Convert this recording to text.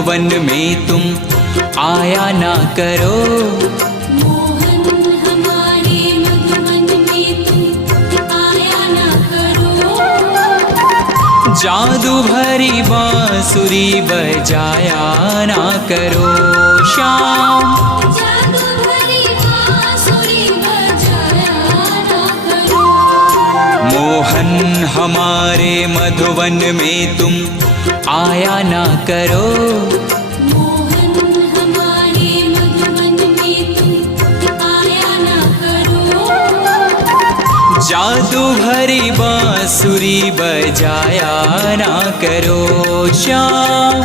मधुवन में तुम आया ना करो। मोहन हमारे मधुवन में तुम आया ना करो। जादू भरी बांसुरी बजाया ना करो। श्याम जादू भरी बांसुरी बजाया ना करो। मोहन हमारे मधुवन में तुम आया ना करो। मोहन हमारे मधुवन में तुम आया ना करो। जादू भरी बांसुरी बजाया ना करो। श्याम